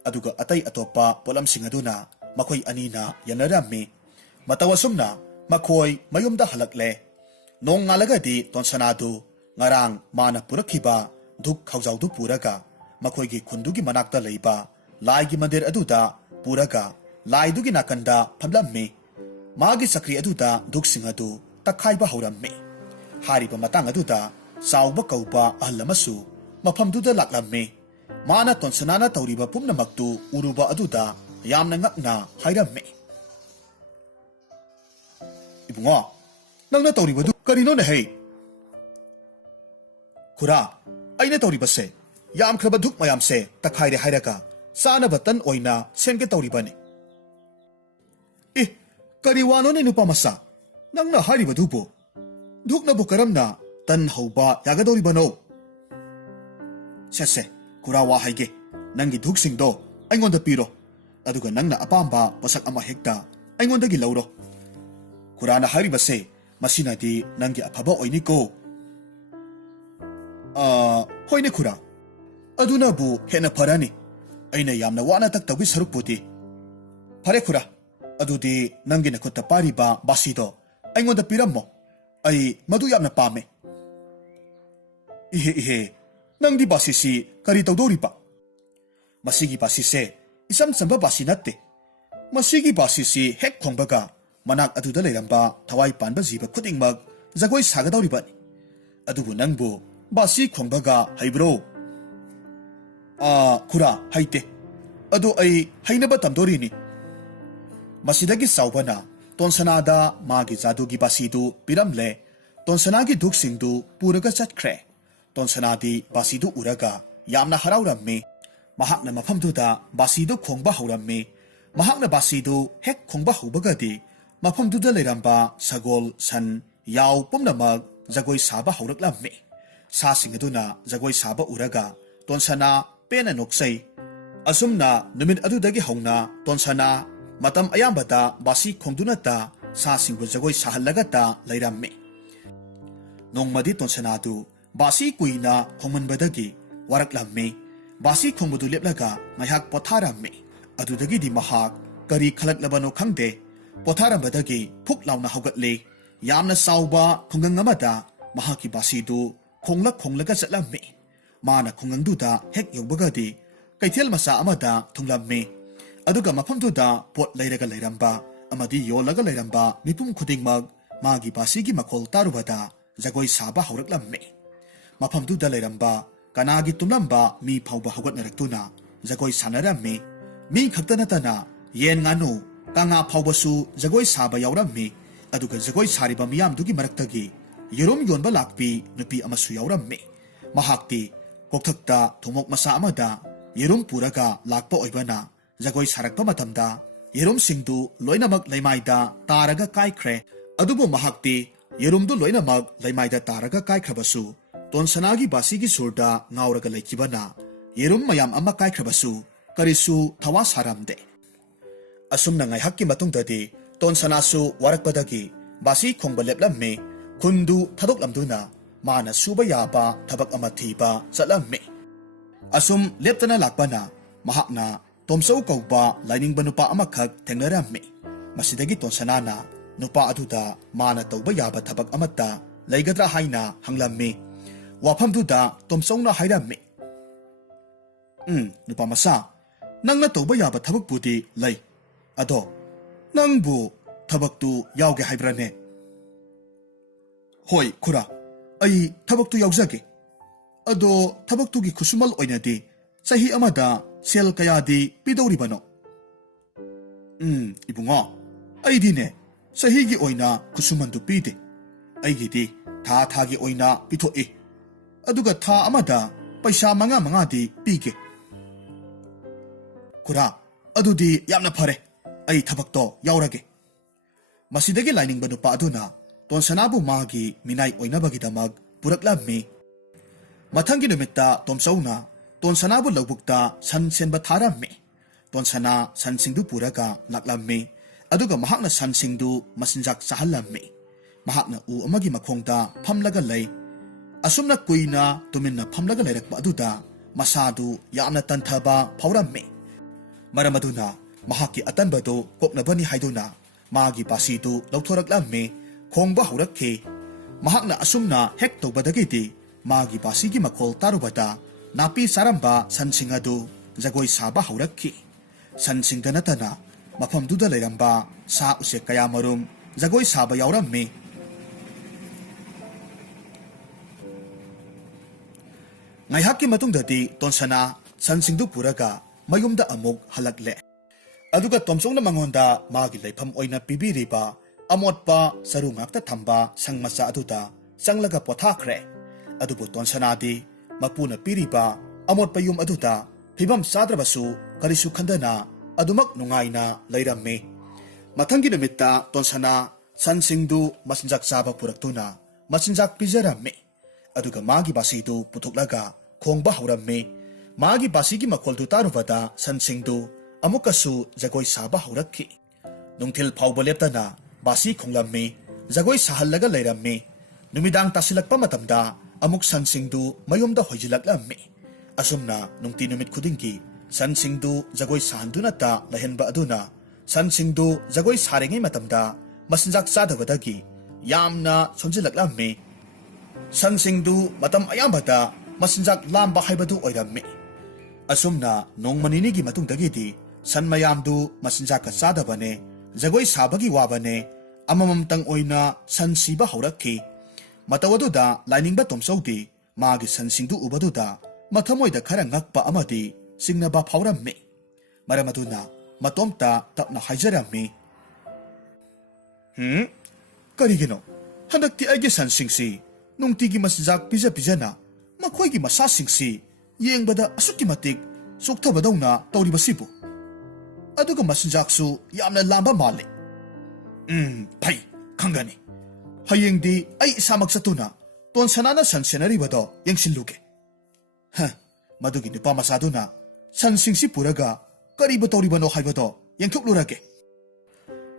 ꯑꯗꯨꯒ ꯑꯇꯩ ꯑꯇꯣꯞꯄ ꯄꯣꯠꯂꯝꯁꯤꯡ ꯑꯗꯨꯅ ꯃꯈꯣꯏ ꯑꯅꯤꯅ ꯌꯦꯟꯅꯔꯝꯃꯤ ꯃꯇꯧ ꯑꯁꯨꯝꯅ ꯃꯈꯣꯏ ꯃꯌꯨꯝꯗ ꯍꯜꯂꯛꯂꯦ ꯅꯣꯡ ꯉꯥꯜꯂꯒꯗꯤ ꯇꯣꯟꯁꯅꯥꯗꯨ ꯉꯔꯥꯡ ꯃꯥꯅ ꯄꯨꯔꯛꯈꯤꯕ ꯙꯨꯛ ꯈꯥꯎꯖꯥꯎꯗꯨ ꯄꯨꯔꯒ ꯃꯈꯣꯏꯒꯤ ꯈꯨꯟꯗꯨꯒꯤ ꯃꯅꯥꯛꯇ ꯂꯩꯕ ꯂꯥꯏꯒꯤ ꯃꯟꯗꯤꯔ ꯑꯗꯨꯗ ꯄꯨꯔꯒ ꯂꯥꯏꯗꯨꯒꯤ ꯅꯥꯀꯟꯗ ꯐꯝꯂꯝꯃꯤ ꯃꯥꯒꯤ ꯆꯀ꯭ꯔꯤ ꯑꯗꯨꯗ ꯙꯨꯛꯁꯤꯡ ꯑꯗꯨ ꯇꯛꯈꯥꯏꯕ ꯍꯧꯔꯝꯃꯤ ꯍꯥꯏꯔꯤꯕ ꯃꯇꯥꯡ ꯑꯗꯨꯗ ꯆꯥꯎꯕ ꯀꯧꯕ ꯑꯍꯜ ꯑꯃꯁꯨ ꯃꯐꯝꯗꯨꯗ ꯂꯥꯛꯂꯝꯃꯤ ꯃꯥꯅ ꯇꯣꯟꯁꯅꯥꯅ ꯇꯧꯔꯤꯕ ꯄꯨꯝꯅꯃꯛꯇꯨ ꯎꯔꯨꯕ ꯑꯗꯨꯗ ꯌꯥꯝꯅ ꯉꯛꯅ ꯍꯥꯏꯔꯝꯃꯤ ꯏꯕꯨꯡꯉꯣ ꯅꯪꯅ ꯇꯧꯔꯤꯕꯗꯨ ꯀꯔꯤꯅꯣꯅꯦꯍꯦ ꯈꯨꯔꯥ ꯑꯩꯅ ꯇꯧꯔꯤꯕꯁꯦ ꯌꯥꯝꯈ꯭ꯔꯕ ꯙꯨꯛ ꯃꯌꯥꯝꯁꯦ ꯇꯛꯈꯥꯏꯔꯦ ꯍꯥꯏꯔꯒ ꯆꯥꯅꯕ ꯇꯟ ꯑꯣꯏꯅ ꯁꯦꯝꯒꯦ ꯇꯧꯔꯤꯕꯅꯤ ꯀꯔꯤ ꯋꯥꯅꯣꯅꯦ ꯅꯨꯄꯥ ꯃꯆꯥ ꯅꯪꯅ ꯍꯥꯏꯔꯤꯕꯗꯨꯕꯨ ꯙꯨꯛꯅꯕꯨ ꯀꯔꯝꯅ ꯇꯟ ꯍꯧꯕ ꯌꯥꯒꯗꯧꯔꯤꯕꯅꯣ ꯁꯦ ꯈꯨꯔꯥ ꯋꯥ ꯍꯥꯏꯒꯦ ꯅꯪꯒꯤ ꯙꯨꯛꯁꯤꯡꯗꯣ ꯑꯩꯉꯣꯟꯗ ꯄꯤꯔꯣ ꯑꯗꯨꯒ ꯅꯪꯅ ꯑꯄꯥꯝꯕ ꯄꯣꯠꯁꯛ ꯑꯃ ꯍꯦꯛꯇ ꯑꯩꯉꯣꯟꯗꯒꯤ ꯂꯧꯔꯣ ꯈꯨꯔꯥꯅ ꯍꯥꯏꯔꯤꯕꯁꯦ ꯃꯁꯤꯅꯗꯤ ꯅꯪꯒꯤ ꯑꯐꯕ ꯑꯣꯏꯅꯤꯀꯣ ꯍꯣꯏꯅꯦ ꯈꯨꯔꯥ ꯑꯗꯨꯅꯕꯨ ꯍꯦꯟꯅ ꯐꯔꯅꯤ ꯑꯩꯅ ꯌꯥꯝꯅ ꯋꯥꯅ ꯇꯛꯇꯧꯒꯤ ꯁꯔꯨꯛꯄꯨꯗꯤ ꯐꯔꯦ ꯈꯨꯔꯥ ꯑꯗꯨꯗꯤ ꯅꯪꯒꯤ ꯅꯈꯨꯠꯇ ꯄꯥꯏꯔꯤꯕ ꯕꯥꯁꯤꯗꯣ ꯑꯩꯉꯣꯟꯗ ꯄꯤꯔꯝꯃꯣ ꯑꯩ ꯃꯗꯨ ꯌꯥꯝꯅ ꯄꯥꯝꯃꯦ ꯏꯍꯦ ꯅꯪꯗꯤ ꯕꯥꯁꯤꯁꯤ ꯀꯔꯤ ꯇꯧꯗꯧꯔꯤꯕ ꯃꯁꯤꯒꯤ ꯕꯥꯁꯤꯁꯦ ꯏꯆꯝ ꯆꯝꯕ ꯕꯥꯁꯤ ꯅꯠꯇꯦ ꯃꯁꯤꯒꯤ ꯕꯥꯁꯤꯁꯤ ꯍꯦꯛ ꯈꯣꯡꯕꯒ ꯃꯅꯥꯛ ꯑꯗꯨꯗ ꯂꯩꯔꯝꯕ ꯊꯋꯥꯏ ꯄꯥꯟꯕ ꯖꯤꯕ ꯈꯨꯗꯤꯡꯃꯛ ꯖꯒꯣꯏ ꯁꯥꯒꯗꯧꯔꯤꯕꯅꯤ ꯑꯗꯨꯕꯨ ꯅꯪꯕꯨ ꯕꯥꯁꯤ ꯈꯣꯡꯕꯒ ꯍꯩꯕ꯭ꯔꯣ ꯈꯨꯔꯥ ꯍꯩꯇꯦ ꯑꯗꯣ ꯑꯩ ꯍꯩꯅꯕ ꯇꯝꯗꯣꯔꯤꯅꯤ ꯃꯁꯤꯗꯒꯤ ꯆꯥꯎꯕꯅ ꯇꯣꯟꯁꯅꯥꯗ ꯃꯥꯒꯤ ꯖꯥꯗꯨꯒꯤ ꯕꯥꯁꯤꯗꯨ ꯄꯤꯔꯝꯂꯦ ꯇꯣꯟꯁꯅꯥꯒꯤ ꯙꯨꯛꯁꯤꯡꯗꯨ ꯄꯨꯔꯒ ꯆꯠꯈ꯭ꯔꯦ ꯇꯣꯟꯁꯅꯥꯗꯤ ꯕꯥꯁꯤꯗꯨ ꯎꯔꯒ ꯌꯥꯝꯅ ꯍꯔꯥꯎꯔꯝꯃꯤ ꯃꯍꯥꯛꯅ ꯃꯐꯝꯗꯨꯗ ꯕꯥꯁꯤꯗꯨ ꯈꯣꯡꯕ ꯍꯧꯔꯝꯃꯤ ꯃꯍꯥꯛꯅ ꯕꯥꯁꯤꯗꯨ ꯍꯦꯛ ꯈꯣꯡꯕ ꯍꯧꯕꯒꯗꯤ ꯃꯐꯝꯗꯨꯗ ꯂꯩꯔꯝꯕ ꯁꯒꯣꯜ ꯁꯟ ꯌꯥꯎ ꯄꯨꯝꯅꯃꯛ ꯖꯒꯣꯏ ꯁꯥꯕ ꯍꯧꯔꯛꯂꯝꯃꯤ ꯁꯥꯁꯤꯡ ꯑꯗꯨꯅ ꯖꯒꯣꯏ ꯁꯥꯕ ꯎꯔꯒ ꯇꯣꯟꯁꯅꯥ ꯄꯦꯟꯅ ꯅꯣꯛꯆꯩ ꯑꯁꯨꯝꯅ ꯅꯨꯃꯤꯠ ꯑꯗꯨꯗꯒꯤ ꯍꯧꯅ ꯇꯣꯟꯁꯅꯥ ꯃꯇꯝ ꯑꯌꯥꯝꯕꯗ ꯕꯥꯁꯤ ꯈꯣꯡꯗꯨꯅꯇ ꯁꯥꯁꯤꯡꯕꯨ ꯖꯒꯣꯏ ꯁꯥꯍꯜꯂꯒꯇ ꯂꯩꯔꯝꯃꯤ ꯅꯣꯡꯃꯗꯤ ꯇꯣꯟꯁꯅꯥꯗꯨ ꯕꯥꯁꯤ ꯀꯨꯏꯅ ꯈꯣꯡꯃꯟꯕꯗꯒꯤ ꯋꯥꯔꯛꯂꯝꯃꯤ ꯕꯥꯁꯤ ꯈꯣꯡꯕꯗꯨ ꯂꯦꯞꯂꯒ ꯉꯥꯏꯍꯥꯛ ꯄꯣꯊꯥꯔꯝꯃꯤ ꯑꯗꯨꯗꯒꯤꯗꯤ ꯃꯍꯥꯛ ꯀꯔꯤ ꯈꯜꯂꯛꯂꯕꯅꯣ ꯈꯪꯗꯦ ꯄꯣꯊꯥꯔꯝꯕꯗꯒꯤ ꯐꯨꯛ ꯂꯥꯎꯅ ꯍꯧꯒꯠꯂꯤ ꯌꯥꯝꯅ ꯆꯥꯎꯕ ꯈꯨꯡꯒꯪ ꯑꯃꯗ ꯃꯍꯥꯛꯀꯤ ꯕꯥꯁꯤꯗꯨ ꯈꯣꯡꯂꯒ ꯆꯠꯂꯝꯃꯤ ꯃꯥꯅ ꯈꯨꯡꯒꯪꯗꯨꯗ ꯍꯦꯛ ꯌꯧꯕꯒꯗꯤ ꯀꯩꯊꯦꯜ ꯃꯆꯥ ꯑꯃꯗ ꯊꯨꯡꯂꯝꯃꯤ꯫ ꯑꯗꯨꯒ ꯃꯐꯝꯗꯨꯗ ꯄꯣꯠ ꯂꯩꯔꯒ ꯂꯩꯔꯝꯕ ꯑꯃꯗꯤ ꯌꯣꯜꯂꯒ ꯂꯩꯔꯝꯕ ꯃꯤꯄꯨꯝ ꯈꯨꯗꯤꯡꯃꯛ ꯃꯥꯒꯤ ꯕꯥꯁꯤꯒꯤ ꯃꯈꯣꯜ ꯇꯥꯔꯨꯕꯗ ꯖꯒꯣꯏ ꯁꯥꯕ ꯍꯧꯔꯛꯂꯝꯃꯤ꯫ ꯃꯐꯝꯗꯨꯗ ꯂꯩꯔꯝꯕ ꯀꯅꯥꯒꯤ ꯇꯨꯝꯂꯝꯕ ꯃꯤ ꯐꯥꯎꯕ ꯍꯧꯒꯠꯅꯔꯛꯇꯨꯅ ꯖꯒꯣꯏ ꯁꯥꯟꯅꯔꯝꯃꯤ꯫ ꯃꯤ ꯈꯛꯇ ꯅꯠꯇꯅ ꯌꯦꯟ ꯉꯥꯅꯨ ꯀꯥꯡꯉꯥ ꯐꯥꯎꯕꯁꯨ ꯖꯒꯣꯏ ꯁꯥꯕ ꯌꯥꯎꯔꯝꯃꯤ꯫ ꯑꯗꯨꯒ ꯖꯒꯣꯏ ꯁꯥꯔꯤꯕ ꯃꯤꯌꯥꯝꯗꯨꯒꯤ ꯃꯔꯛꯇꯒꯤ ꯌꯦꯔꯨꯝ ꯌꯣꯟꯕ ꯂꯥꯛꯄꯤ ꯅꯨꯄꯤ ꯑꯃꯁꯨ ꯌꯥꯎꯔꯝꯃꯤ꯫ ꯃꯍꯥꯛꯇꯤ ꯀꯣꯛꯊꯛꯇ ꯊꯨꯃꯣꯛ ꯃꯆꯥ ꯑꯃꯗ ꯌꯦꯔꯨꯝ ꯄꯨꯔꯒ ꯂꯥꯛꯄ ꯑꯣꯏꯕꯅ ꯖꯒꯣꯏ ꯁꯥꯔꯛꯄ ꯃꯇꯝꯗ ꯌꯦꯔꯨꯝꯁꯤꯡꯗꯨ ꯂꯣꯏꯅꯃꯛ ꯂꯩꯃꯥꯏꯗ ꯇꯥꯔꯒ ꯀꯥꯏꯈ꯭ꯔꯦ꯫ ꯑꯗꯨꯕꯨ ꯃꯍꯥꯛꯇꯤ ꯌꯦꯔꯨꯝꯗꯨ ꯂꯣꯏꯅꯃꯛ ꯂꯩꯃꯥꯏꯗ ꯇꯥꯔꯒ ꯀꯥꯏꯈ꯭ꯔꯕꯁꯨ ꯇꯣꯟꯁꯅꯥꯒꯤ ꯕꯥꯁꯤꯒꯤ ꯁꯨꯔꯗ ꯉꯥꯎꯔꯒ ꯂꯩꯈꯤꯕꯅ ꯌꯦꯔꯨꯝ ꯃꯌꯥꯝ ꯑꯃ ꯀꯥꯏꯈ꯭ꯔꯕꯁꯨ ꯀꯔꯤꯁꯨ ꯊꯋꯥ ꯁꯥꯔꯝꯗꯦ꯫ ꯑꯁꯨꯝꯅ ꯉꯥꯏꯍꯥꯛꯀꯤ ꯃꯇꯨꯡꯗꯗꯤ ꯇꯣꯟꯁꯅꯥꯁꯨ ꯋꯥꯔꯛꯄꯗꯒꯤ ꯕꯥꯁꯤ ꯈꯣꯡꯕ ꯂꯦꯞꯂꯝꯃꯤ꯫ ꯈꯨꯟꯗꯨ ꯊꯥꯗꯣꯛꯂꯝꯗꯨꯅ ꯃꯥꯅ ꯁꯨꯕ ꯌꯥꯕ ꯊꯕꯛ ꯑꯃ ꯊꯤꯕ ꯆꯠꯂꯝꯃꯤ꯫ ꯑꯁꯨꯝ ꯂꯦꯞꯇꯅ ꯂꯥꯛꯄꯅ ꯃꯍꯥꯛꯅ ꯇꯣꯝꯆꯧ ꯀꯧꯕ ꯂꯥꯏꯅꯤꯡꯕ ꯅꯨꯄꯥ ꯑꯃꯈꯛ ꯊꯦꯡꯅꯔꯝꯃꯤ꯫ ꯃꯁꯤꯗꯒꯤ ꯇꯣꯟꯁꯅꯥꯅ ꯅꯨꯄꯥ ꯑꯗꯨꯗ ꯃꯥꯅ ꯇꯧꯕ ꯌꯥꯕ ꯊꯕꯛ ꯑꯃꯠꯇ ꯂꯩꯒꯗ꯭ꯔꯥ ꯍꯥꯏꯅ ꯍꯪꯂꯝꯃꯤ꯫ ꯋꯥꯐꯝꯗꯨꯗ ꯇꯣꯝꯆꯧꯅ ꯍꯥꯏꯔꯝꯃꯤ, ꯅꯨꯄꯥ ꯃꯆꯥ, ꯅꯪꯅ ꯇꯧꯕ ꯌꯥꯕ ꯊꯕꯛꯄꯨꯗꯤ ꯂꯩ꯫ ꯑꯗꯣ ꯅꯪꯕꯨ ꯊꯕꯛꯇꯨ ꯌꯥꯎꯒꯦ ꯍꯥꯏꯕ꯭ꯔꯥꯅꯦ? ꯍꯣꯏ ꯈꯨꯔꯥ, ꯑꯩ ꯊꯕꯛꯇꯨ ꯌꯥꯎꯖꯒꯦ꯫ ꯑꯗꯣ ꯊꯕꯛꯇꯨꯒꯤ ꯈꯨꯠꯁꯨꯃꯜ ꯑꯣꯏꯅꯗꯤ ꯆꯍꯤ ꯑꯃꯗ ꯁꯦꯜ ꯀꯌꯥꯗꯤ ꯄꯤꯗꯧꯔꯤꯕꯅꯣ? ꯏꯕꯨꯡꯉꯣ, ꯑꯩꯗꯤꯅꯦ ꯆꯍꯤꯒꯤ ꯑꯣꯏꯅ ꯈꯨꯠꯁꯨꯃꯟꯗꯨ ꯄꯤꯗꯦ꯫ ꯑꯩꯒꯤꯗꯤ ꯊꯥ ꯊꯥꯒꯤ ꯑꯣꯏꯅ ꯄꯤꯊꯣꯛꯏ꯫ ꯑꯗꯨꯒ ꯊꯥ ꯑꯃꯗ ꯄꯩꯁꯥ 5-5ꯗꯤ ꯄꯤꯒꯦ꯫ ꯈꯨꯔꯥ, ꯑꯗꯨꯗꯤ ꯌꯥꯝꯅ ꯐꯔꯦ, ꯑꯩ ꯊꯕꯛꯇꯣ ꯌꯥꯎꯔꯒꯦ꯫ ꯃꯁꯤꯗꯒꯤ ꯂꯥꯏꯅꯤꯡꯕ ꯅꯨꯄꯥ ꯑꯗꯨꯅ ꯇꯣꯟꯁꯅꯥꯕꯨ ꯃꯥꯒꯤ ꯃꯤꯅꯥꯏ ꯑꯣꯏꯅꯕꯒꯤꯗꯃꯛ ꯄꯨꯔꯛꯂꯝꯃꯤ꯫ ꯃꯊꯪꯒꯤ ꯅꯨꯃꯤꯠꯇ ꯇꯣꯝꯆꯧꯅ ꯇꯣꯟꯁꯅꯥꯕꯨ ꯂꯧꯕꯨꯛꯇ ꯁꯟ ꯁꯦꯟꯕ ꯊꯥꯔꯝꯃꯤ꯫ ꯇꯣꯟꯁꯅꯥ ꯁꯟꯁꯤꯡꯗꯨ ꯄꯨꯔꯒ ꯂꯥꯛꯂꯝꯃꯤ꯫ ꯑꯗꯨꯒ ꯃꯍꯥꯛꯅ ꯁꯟꯁꯤꯡꯗꯨ ꯃꯆꯤꯟꯖꯥꯛ ꯆꯥꯍꯜꯂꯝꯃꯤ꯫ ꯃꯍꯥꯛꯅ ꯎ ꯑꯃꯒꯤ ꯃꯈꯣꯡꯗ ꯐꯝꯂꯒ ꯂꯩ꯫ ꯑꯁꯨꯝꯅ ꯀꯨꯏꯅ ꯇꯨꯃꯤꯟꯅ ꯐꯝꯂꯒ ꯂꯩꯔꯛꯄ ꯑꯗꯨꯗ ꯃꯁꯥꯗꯨ ꯌꯥꯝꯅ ꯇꯟꯊꯕ ꯐꯥꯎꯔꯝꯃꯤ꯫ ꯃꯔꯝ ꯑꯗꯨꯅ ꯃꯍꯥꯛꯀꯤ ꯑꯇꯟꯕꯗꯨ ꯀꯣꯛꯅꯕꯅꯤ ꯍꯥꯏꯗꯨꯅ ꯃꯥꯒꯤ ꯕꯥꯁꯤꯗꯨ ꯂꯧꯊꯣꯔꯛꯂꯝꯃꯤ꯫ ꯈꯣꯡꯕ ꯍꯧꯔꯛꯈꯤ꯫ ꯃꯍꯥꯛꯅ ꯑꯁꯨꯝꯅ ꯍꯦꯛ ꯇꯧꯕꯗꯒꯤꯗꯤ ꯃꯥꯒꯤ ꯕꯥꯁꯤꯒꯤ ꯃꯈꯣꯜ ꯇꯥꯔꯨꯕꯗ ꯅꯥꯄꯤ ꯆꯥꯔꯝꯕ ꯁꯟꯁꯤꯡ ꯑꯗꯨ ꯖꯒꯣꯏ ꯁꯥꯕ ꯍꯧꯔꯛꯈꯤ꯫ ꯁꯟꯁꯤꯡꯗ ꯅꯠꯇꯅ ꯃꯐꯝꯗꯨꯗ ꯂꯩꯔꯝꯕ ꯁꯥ ꯎꯆꯦꯛ ꯀꯌꯥꯃꯔꯨꯝ ꯖꯒꯣꯏ ꯁꯥꯕ ꯌꯥꯎꯔꯝꯃꯤ꯫ ꯉꯥꯏꯍꯥꯛꯀꯤ ꯃꯇꯨꯡꯗꯗꯤ ꯇꯣꯟꯁꯅꯥ ꯁꯟꯁꯤꯡꯗꯨ ꯄꯨꯔꯒ ꯃꯌꯨꯝꯗ ꯑꯃꯨꯛ ꯍꯜꯂꯛꯂꯦ꯫ ꯑꯗꯨꯒ ꯇꯣꯝꯆꯧꯅ ꯃꯉꯣꯟꯗ ꯃꯥꯒꯤ ꯂꯩꯐꯝ ꯑꯣꯏꯅ ꯄꯤꯕꯤꯔꯤꯕ ꯑꯃꯣꯠꯄ ꯆꯔꯨ ꯉꯥꯛꯇ ꯊꯝꯕ ꯁꯪ ꯃꯆꯥ ꯑꯗꯨꯗ ꯆꯪꯂꯒ ꯄꯣꯊꯥꯈ꯭ꯔꯦ꯫ ꯑꯗꯨꯕꯨ ꯇꯣꯟꯁꯅꯥꯗꯤ ꯃꯄꯨꯅ ꯄꯤꯔꯤꯕ ꯑꯃꯣꯠꯄ ꯌꯨꯝ ꯑꯗꯨꯗ ꯐꯤꯕꯝ ꯆꯥꯗ꯭ꯔꯕꯁꯨ ꯀꯔꯤꯁꯨ ꯈꯟꯗꯅ ꯑꯗꯨꯃꯛ ꯅꯨꯡꯉꯥꯏꯅ ꯂꯩꯔꯝꯃꯤ꯫ ꯃꯊꯪꯒꯤ ꯅꯨꯃꯤꯠꯇ ꯇꯣꯟꯁꯅꯥ ꯁꯟꯁꯤꯡꯗꯨ ꯃꯆꯤꯟꯖꯥꯛ ꯆꯥꯕ ꯄꯨꯔꯛꯇꯨꯅ ꯃꯆꯤꯟꯖꯥꯛ ꯄꯤꯖꯔꯝꯃꯤ꯫ ꯑꯗꯨꯒ ꯃꯥꯒꯤ ꯕꯥꯁꯤꯗꯨ ꯄꯨꯊꯣꯛꯂꯒ ꯈꯣꯡꯕ ꯍꯧꯔꯝꯃꯤ꯫ ꯃꯥꯒꯤ ꯕꯥꯁꯤꯒꯤ ꯃꯈꯣꯜꯗꯨ ꯇꯥꯔꯨꯕꯗ ꯁꯟꯁꯤꯡꯗꯨ ꯑꯃꯨꯛꯀꯁꯨ ꯖꯒꯣꯏ ꯁꯥꯕ ꯍꯧꯔꯛꯈꯤ꯫ ꯅꯨꯡꯊꯤꯜ ꯐꯥꯎꯕ ꯂꯦꯞꯇꯅ ꯕꯥꯁꯤ ꯈꯣꯡꯂꯝꯃꯤ꯫ ꯖꯒꯣꯏ ꯁꯥꯍꯜꯂꯒ ꯂꯩꯔꯝꯃꯤ꯫ ꯅꯨꯃꯤꯗꯥꯡ ꯇꯥꯁꯤꯜꯂꯛꯄ ꯃꯇꯝꯗ ꯑꯃꯨꯛ ꯁꯟꯁꯤꯡꯗꯨ ꯃꯌꯨꯝꯗ ꯍꯣꯏꯖꯤꯜꯂꯛꯂꯝꯃꯤ꯫ ꯑꯁꯨꯝꯅ ꯅꯨꯡꯇꯤ ꯅꯨꯃꯤꯠ ꯈꯨꯗꯤꯡꯒꯤ ꯁꯟꯁꯤꯡꯗꯨ ꯖꯒꯣꯏ ꯁꯥꯍꯟꯗꯨꯅꯇ ꯂꯩꯍꯟꯕ ꯑꯗꯨꯅ ꯁꯟꯁꯤꯡꯗꯨ ꯖꯒꯣꯏ ꯁꯥꯔꯤꯉꯩ ꯃꯇꯝꯗ ꯃꯆꯤꯟꯖꯥꯛ ꯆꯥꯗꯕꯗꯒꯤ ꯌꯥꯝꯅ ꯁꯣꯟꯖꯤꯜꯂꯛꯂꯝꯃꯤ꯫ ꯁꯟꯁꯤꯡꯗꯨ ꯃꯇꯝ ꯑꯌꯥꯝꯕꯗ ꯃꯆꯤꯟꯖꯥꯛ ꯂꯥꯝꯕ ꯍꯥꯏꯕꯗꯨ ꯑꯣꯏꯔꯝꯃꯤ꯫ ꯑꯁꯨꯝꯅ ꯅꯣꯡꯃ ꯅꯤꯅꯤꯒꯤ ꯃꯇꯨꯡꯗꯒꯤꯗꯤ ꯁꯟ ꯃꯌꯥꯝꯗꯨ ꯃꯆꯤꯟꯖꯥꯛꯀ ꯆꯥꯗꯕꯅꯦ, ꯖꯒꯣꯏ ꯁꯥꯕꯒꯤ ꯋꯥꯕꯅꯦ, ꯑꯃꯃꯝꯇꯪ ꯑꯣꯏꯅ ꯁꯟ ꯁꯤꯕ ꯍꯧꯔꯛꯈꯤ꯫ ꯃꯇꯧ ꯑꯗꯨꯗ ꯂꯥꯏꯅꯤꯡꯕ ꯇꯣꯝꯆꯧꯗꯤ ꯃꯥꯒꯤ ꯁꯟꯁꯤꯡꯗꯨ ꯎꯕꯗꯨꯗ ꯃꯊꯃꯣꯏꯗ ꯈꯔ ꯉꯛꯄ ꯑꯃꯗꯤ ꯆꯤꯡꯅꯕ ꯐꯥꯎꯔꯝꯃꯤ꯫ ꯃꯔꯝ ꯑꯗꯨꯅ ꯃꯇꯣꯝꯇ ꯇꯞꯅ ꯍꯥꯏꯖꯔꯝꯃꯤ, ꯀꯔꯤꯒꯤꯅꯣ ꯍꯟꯗꯛꯇꯤ ꯑꯩꯒꯤ ꯁꯟꯁꯤꯡꯁꯤ ꯅꯨꯡꯇꯤꯒꯤ ꯃꯆꯤꯟꯖꯥꯛ ꯄꯤꯖꯅ ꯃꯈꯣꯏꯒꯤ ꯃꯁꯥꯁꯤꯡꯁꯤ ꯌꯦꯡꯕꯗ ꯑꯁꯨꯛꯀꯤ ꯃꯇꯤꯛ ꯆꯣꯛꯊꯕꯗꯧꯅ ꯇꯧꯔꯤꯕꯁꯤꯕꯨ? ꯑꯗꯨꯒ ꯃꯆꯤꯟꯖꯥꯛꯁꯨ ꯌꯥꯝꯅ ꯂꯥꯝꯕ ꯃꯥꯜꯂꯤ꯫ ꯐꯩ, ꯈꯪꯒꯅꯤ꯫ ꯍꯌꯦꯡꯗꯤ ꯑꯩ ꯏꯁꯥꯃꯛ ꯆꯠꯇꯨꯅ ꯇꯣꯟꯁꯅꯥꯅ ꯁꯟ ꯁꯦꯟꯅꯔꯤꯕꯗꯣ ꯌꯦꯡꯁꯤꯜꯂꯨꯒꯦ꯫ ꯃꯗꯨꯒꯤ ꯅꯨꯄꯥ ꯃꯆꯥꯗꯨꯅ ꯁꯟꯁꯤꯡꯁꯤ ꯄꯨꯔꯒ ꯀꯔꯤꯕꯨ ꯇꯧꯔꯤꯕꯅꯣ ꯍꯥꯏꯕꯗꯣ ꯌꯦꯡꯊꯣꯛꯂꯨꯔꯒꯦ꯫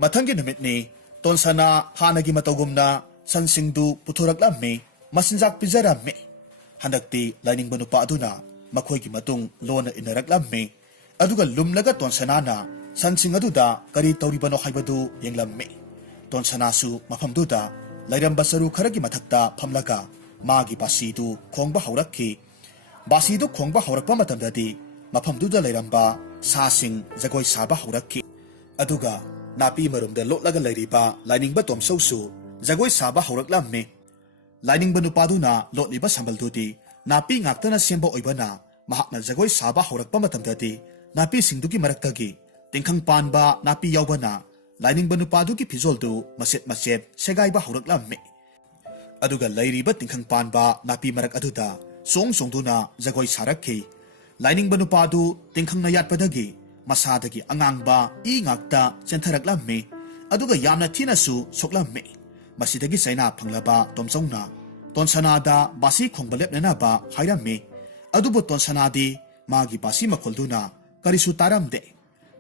ꯃꯊꯪꯒꯤ ꯅꯨꯃꯤꯠꯅꯤ꯫ ꯇꯣꯟꯁꯅꯥ ꯍꯥꯟꯅꯒꯤ ꯃꯇꯧꯒꯨꯝꯅ ꯁꯟꯁꯤꯡꯗꯨ ꯄꯨꯊꯣꯔꯛꯂꯝꯃꯤ꯫ ꯃꯆꯤꯟꯖꯥꯛ ꯄꯤꯖꯔꯝꯃꯤ꯫ ꯍꯟꯗꯛꯇꯤ ꯂꯥꯏꯅꯤꯡꯕ ꯅꯨꯄꯥ ꯑꯗꯨꯅ ꯃꯈꯣꯏꯒꯤ ꯃꯇꯨꯡ ꯂꯣꯟꯅ ꯏꯟꯅꯔꯛꯂꯝꯃꯤ꯫ ꯑꯗꯨꯒ ꯂꯨꯝꯂꯒ ꯇꯣꯟꯁꯅꯥꯅ ꯁꯟꯁꯤꯡ ꯑꯗꯨꯗ ꯀꯔꯤ ꯇꯧꯔꯤꯕꯅꯣ ꯍꯥꯏꯕꯗꯨ ꯌꯦꯡꯂꯝꯃꯤ꯫ ꯇꯣꯟꯁꯅꯥꯁꯨ ꯃꯐꯝꯗꯨꯗ ꯂꯩꯔꯝꯕ ꯆꯔꯨ ꯈꯔꯒꯤ ꯃꯊꯛꯇ ꯐꯝꯂꯒ ꯃꯥꯒꯤ ꯕꯥꯁꯤꯗꯨ ꯈꯣꯡꯕ ꯍꯧꯔꯛꯈꯤ꯫ ꯕꯥꯁꯤꯗꯨ ꯈꯣꯡꯕ ꯍꯧꯔꯛꯄ ꯃꯇꯝꯗꯗꯤ ꯃꯐꯝꯗꯨꯗ ꯂꯩꯔꯝꯕ ꯁꯥꯁꯤꯡ ꯖꯒꯣꯏ ꯁꯥꯕ ꯍꯧꯔꯛꯈꯤ꯫ ꯑꯗꯨꯒ ꯅꯥꯄꯤ ꯃꯔꯨꯝꯗ ꯂꯣꯠꯂꯒ ꯂꯩꯔꯤꯕ ꯂꯥꯏꯅꯤꯡꯕ ꯇꯣꯝꯆꯧꯁꯨ ꯖꯒꯣꯏ ꯁꯥꯕ ꯍꯧꯔꯛꯂꯝꯃꯤ꯫ ꯂꯥꯏꯅꯤꯡꯕ ꯅꯨꯄꯥꯗꯨꯅ ꯂꯣꯠꯂꯤꯕ ꯁꯝꯕꯜꯗꯨꯗꯤ ꯅꯥꯄꯤ ꯉꯥꯛꯇꯅ ꯁꯦꯝꯕ ꯑꯣꯏꯕꯅ ꯃꯍꯥꯛꯅ ꯖꯒꯣꯏ ꯁꯥꯕ ꯍꯧꯔꯛꯄ ꯃꯇꯝꯗꯗꯤ ꯅꯥꯄꯤꯁꯤꯡꯗꯨꯒꯤ ꯃꯔꯛꯇꯒꯤ ꯇꯤꯡꯈꯪ ꯄꯥꯟꯕ ꯅꯥꯄꯤ ꯌꯥꯎꯕꯅ ꯂꯥꯏꯅꯤꯡꯕ ꯅꯨꯄꯥꯗꯨꯒꯤ ꯐꯤꯖꯣꯜꯗꯨ ꯃꯆꯦꯠ ꯃꯆꯦꯠ ꯁꯦꯒꯥꯏꯕ ꯍꯧꯔꯛꯂꯝꯃꯤ꯫ ꯑꯗꯨꯒ ꯂꯩꯔꯤꯕ ꯇꯤꯡꯈꯪ ꯄꯥꯟꯕ ꯅꯥꯄꯤ ꯃꯔꯛ ꯑꯗꯨꯗ ꯆꯣꯡ ꯆꯣꯡꯗꯨꯅ ꯖꯒꯣꯏ ꯁꯥꯔꯛꯈꯤ꯫ ꯂꯥꯏꯅꯤꯡꯕ ꯅꯨꯄꯥꯗꯨ ꯇꯤꯡꯈꯪꯅ ꯌꯥꯠꯄꯗꯒꯤ ꯃꯁꯥꯗꯒꯤ ꯑꯉꯥꯡꯕ ꯏ ꯉꯥꯛꯇ ꯆꯦꯟꯊꯔꯛꯂꯝꯃꯤ꯫ ꯑꯗꯨꯒ ꯌꯥꯝꯅ ꯊꯤꯅꯁꯨ ꯁꯣꯛꯂꯝꯃꯤ꯫ ꯃꯁꯤꯗꯒꯤ ꯆꯩꯅꯥ ꯐꯪꯂꯕ ꯇꯣꯝꯆꯧꯅ ꯇꯣꯟꯁꯅꯥꯗ ꯕꯥꯁꯤ ꯈꯣꯡꯕ ꯂꯦꯞꯅꯅꯕ ꯍꯥꯏꯔꯝꯃꯤ꯫ ꯑꯗꯨꯕꯨ ꯇꯣꯟꯁꯅꯥꯗꯤ ꯃꯥꯒꯤ ꯕꯥꯁꯤ ꯃꯈꯣꯜꯗꯨꯅ ꯀꯔꯤꯁꯨ ꯇꯥꯔꯝꯗꯦ꯫